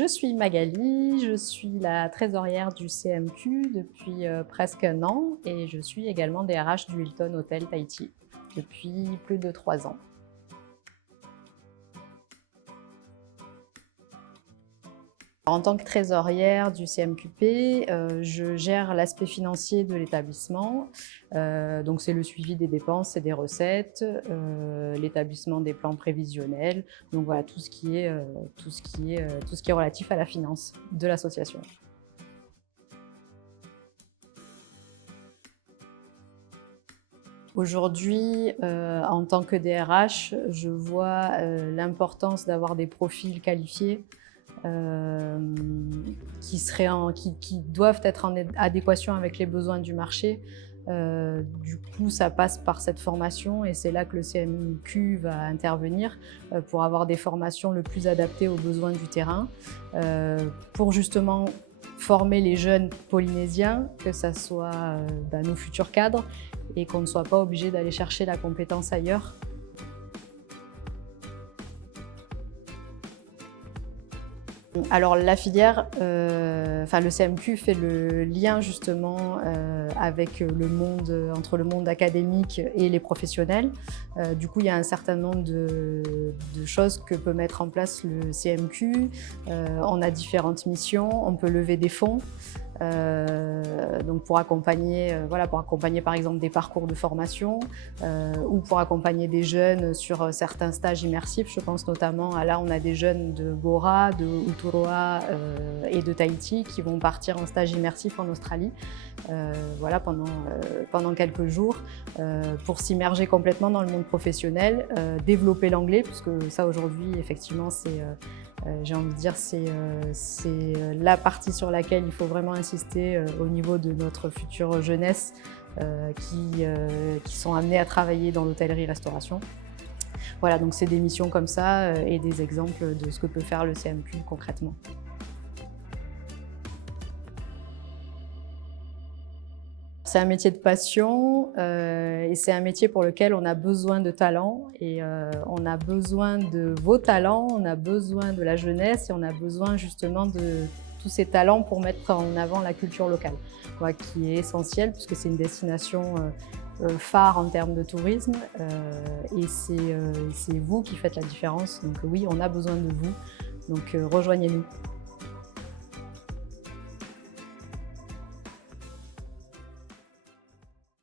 Je suis Magali, je suis la trésorière du CMQ depuis presque un an et je suis également DRH du Hilton Hotel Tahiti depuis plus de 3 ans. En tant que trésorière du CMQP, je gère l'aspect financier de l'établissement. Donc c'est le suivi des dépenses et des recettes, l'établissement des plans prévisionnels, donc voilà tout ce qui est relatif à la finance de l'association. Aujourd'hui, en tant que DRH, je vois l'importance d'avoir des profils qualifiés qui doivent être en adéquation avec les besoins du marché. Du coup, ça passe par cette formation et c'est là que le CMQ va intervenir pour avoir des formations le plus adaptées aux besoins du terrain, pour justement former les jeunes polynésiens, que ce soit nos futurs cadres, et qu'on ne soit pas obligé d'aller chercher la compétence ailleurs. Alors la filière, le CMQ fait le lien justement avec entre le monde académique et les professionnels. Du coup, il y a un certain nombre de choses que peut mettre en place le CMQ. On a différentes missions, on peut lever des fonds. Donc pour accompagner par exemple des parcours de formation ou pour accompagner des jeunes sur certains stages immersifs. Je pense notamment à là, on a des jeunes de Bora, de Uturoa et de Tahiti qui vont partir en stage immersif en Australie pendant quelques jours pour s'immerger complètement dans le monde professionnel, développer l'anglais, puisque ça aujourd'hui effectivement j'ai envie de dire c'est la partie sur laquelle il faut vraiment insister au niveau de notre future jeunesse qui sont amenés à travailler dans l'hôtellerie-restauration. Voilà, donc c'est des missions comme ça et des exemples de ce que peut faire le CMQ concrètement. C'est un métier de passion et c'est un métier pour lequel on a besoin de talent et on a besoin de vos talents, on a besoin de la jeunesse et on a besoin justement de tous ces talents pour mettre en avant la culture locale, qui est essentielle puisque c'est une destination phare en termes de tourisme et c'est vous qui faites la différence. Donc oui, on a besoin de vous, donc rejoignez-nous.